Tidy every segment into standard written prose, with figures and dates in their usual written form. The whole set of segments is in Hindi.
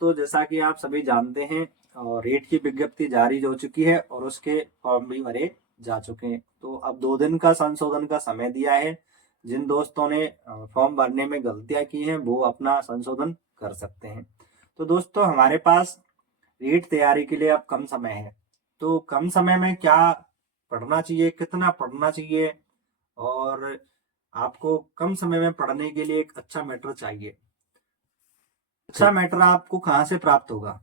दोस्तों, जैसा कि आप सभी जानते हैं और रेट की विज्ञप्ति जारी हो चुकी है और उसके फॉर्म भी भरे जा चुके हैं। तो अब 2 दिन का संशोधन का समय दिया है। जिन दोस्तों ने फॉर्म भरने में गलतियां की हैं वो अपना संशोधन कर सकते हैं। तो दोस्तों, हमारे पास रीट तैयारी के लिए अब कम समय है। तो कम समय में क्या पढ़ना चाहिए, कितना पढ़ना चाहिए, और आपको कम समय में पढ़ने के लिए एक अच्छा मैटर चाहिए। अच्छा मैटर आपको कहाँ से प्राप्त होगा?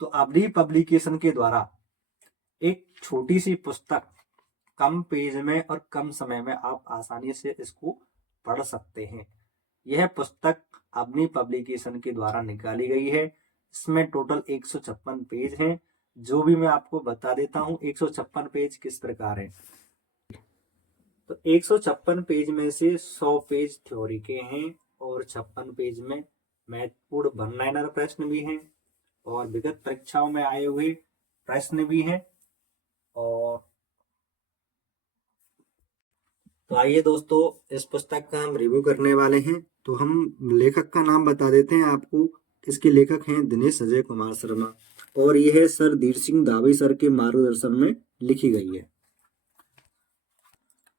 तो अवधि पब्लिकेशन के द्वारा एक छोटी सी पुस्तक कम पेज में और कम समय में आप आसानी से इसको पढ़ सकते हैं। यह पुस्तक अवधि पब्लिकेशन के द्वारा निकाली गई है। इसमें टोटल 156 पेज हैं। जो भी मैं आपको बता देता हूँ 156 पेज किस प्रकार है। तो 156 पेज में से 100 पेज थ्योरी के हैं और 56 पेज में महत्वपूर्ण वन लाइनर प्रश्न भी हैं और विगत परीक्षाओं में आए हुए प्रश्न भी हैं। और तो आइए दोस्तों, इस पुस्तक का हम रिव्यू करने वाले हैं। तो हम लेखक का नाम बता देते हैं आपको। इसके लेखक हैं दिनेश अजय कुमार शर्मा और यह सर धीर सिंह दावी सर के मार्गदर्शन में लिखी गई है।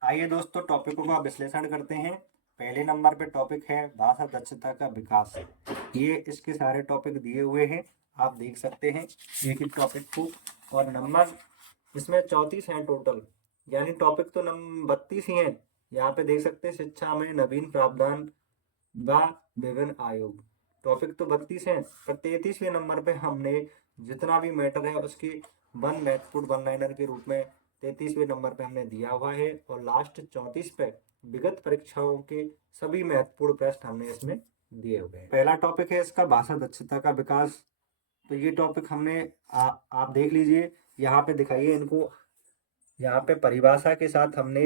आइए दोस्तों, टॉपिकों का विश्लेषण करते हैं। पहले नंबर पे टॉपिक है भाषा दक्षता का विकास। ये इसके सारे टॉपिक दिए हुए हैं, आप देख सकते हैं एक एक टॉपिक को। और नंबर इसमें 34 हैं टोटल, यानी टॉपिक तो नंबर 32 ही हैं। यहाँ पे देख सकते हैं शिक्षा में नवीन प्रावधान व विभिन्न आयोग। टॉपिक तो 32 हैं, पर 33वें नंबर पे हमने जितना भी मैटर है उसकी वन महत्वपूर्ण वन लाइनर के रूप में 33वें नंबर पे हमने दिया हुआ है। और लास्ट 34 पे विगत परीक्षाओं के सभी महत्वपूर्ण प्रश्न हमने इसमें दिए हुए हैं। पहला टॉपिक है इसका भाषा दक्षता का विकास। तो ये टॉपिक हमने आप देख लीजिए, यहाँ पे दिखाइए इनको। यहाँ पे परिभाषा के साथ हमने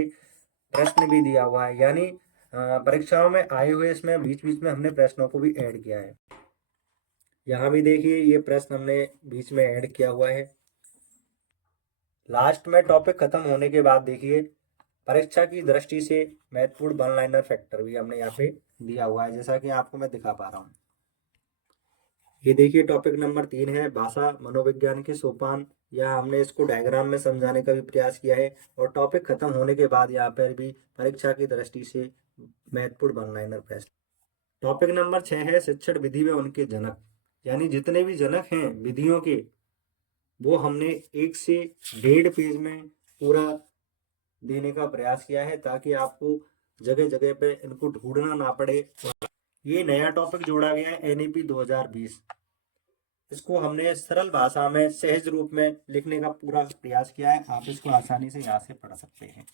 प्रश्न भी दिया हुआ है, यानी परीक्षाओं में आए हुए इसमें बीच बीच में हमने प्रश्नों को भी ऐड किया है। यहाँ भी देखिए ये प्रश्न हमने बीच में ऐड किया हुआ है। लास्ट में टॉपिक खत्म होने के बाद देखिए परीक्षा की दृष्टि से महत्वपूर्ण वन लाइनर फैक्टर भी हमने यहाँ पे दिया हुआ है, जैसा कि आपको मैं दिखा पा रहा हूँ। ये देखिए टॉपिक नंबर 3 है भाषा मनोविज्ञान के सोपान, या हमने इसको डायग्राम में समझाने का भी प्रयास किया है। और टॉपिक खत्म होने के बाद यहाँ पर भी परीक्षा की दृष्टि से महत्वपूर्ण वन लाइनर प्रश्न। टॉपिक नंबर 6 है शिक्षण विधि व उनके जनक, यानी जितने भी जनक हैं विधियों के वो हमने 1 से 1.5 पेज में पूरा देने का प्रयास किया है, ताकि आपको जगह जगह पे इनको ढूंढना ना पड़े। ये नया टॉपिक जोड़ा गया है एनईपी 2020। इसको हमने सरल भाषा में सहज रूप में लिखने का पूरा प्रयास किया है। आप इसको आसानी से यहाँ से पढ़ सकते हैं।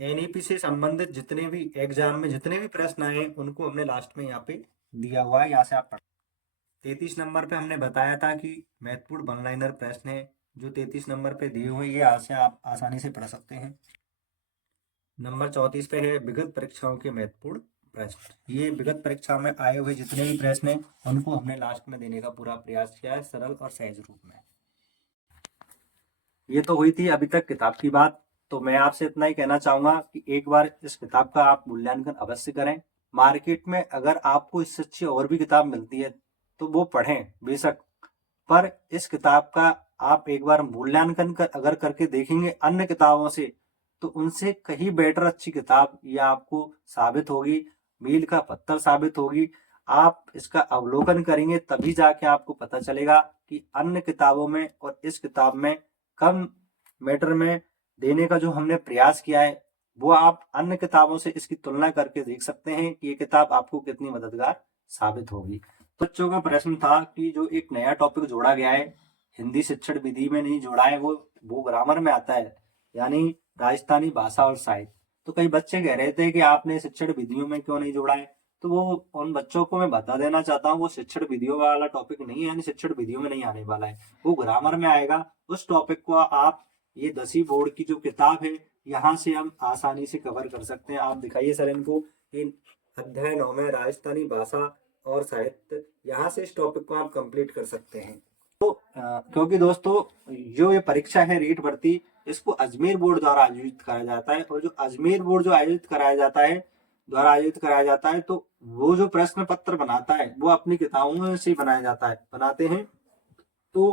एनईपी से संबंधित जितने भी एग्जाम में जितने भी प्रश्न आए उनको हमने लास्ट में यहाँ पे दिया हुआ है, यहाँ से आप पढ़। 33 नंबर पे हमने बताया था कि महत्वपूर्ण वन लाइनर प्रश्न है जो 33 नंबर पे दिए हुए, ये यहाँ से आप आसानी से पढ़ सकते हैं। नंबर 34 पे है विगत परीक्षाओं के महत्वपूर्ण प्रश्न। ये विगत परीक्षा में आए हुए जितने भी प्रश्न हैं उनको हमने लास्ट में देने का पूरा प्रयास किया है सरल और सहज रूप में। ये तो हुई थी अभी तक किताब की बात। तो मैं आपसे इतना ही कहना चाहूंगा कि एक बार इस किताब का आप मूल्यांकन अवश्य करें। मार्केट में अगर आपको इससे अच्छी और भी किताब मिलती है तो वो पढ़ें बेशक, पर इस किताब का आप एक बार मूल्यांकन अगर करके देखेंगे अन्य किताबों से, तो उनसे कहीं बेटर अच्छी किताब ये आपको साबित होगी, मील का पत्थर साबित होगी। आप इसका अवलोकन करेंगे तभी जाके आपको पता चलेगा कि अन्य किताबों में और इस किताब में कम मैटर में देने का जो हमने प्रयास किया है वो आप अन्य किताबों से इसकी तुलना करके देख सकते हैं कि ये किताब आपको कितनी मददगार साबित होगी। बच्चों का प्रश्न था कि जो एक नया टॉपिक जोड़ा गया है हिंदी शिक्षण विधि में नहीं जोड़ा है, वो ग्रामर में आता है, यानी राजस्थानी भाषा और साहित्य। तो कई बच्चे कह रहे थे कि आपने शिक्षण विधियों में क्यों नहीं जोड़ा है। तो वो उन बच्चों को मैं बता देना चाहता हूँ वो शिक्षण विधियों वाला टॉपिक नहीं है, यानी शिक्षण विधियों में नहीं आने वाला है, वो ग्रामर में आएगा। उस टॉपिक को आप ये 10वीं बोर्ड की जो किताब है यहाँ से हम आसानी से कवर कर सकते हैं। आप दिखाइए सर इनको, इन अध्याय 9 में राजस्थानी भाषा और साहित्य, यहाँ से इस टॉपिक को आप कंप्लीट कर सकते हैं। तो क्योंकि दोस्तों जो ये परीक्षा है रीट भर्ती, इसको अजमेर बोर्ड द्वारा आयोजित कराया जाता है, और जो अजमेर बोर्ड जो आयोजित कराया जाता है तो वो जो प्रश्न पत्र बनाता है वो अपनी किताबों में से ही बनाया जाता है बनाते हैं। तो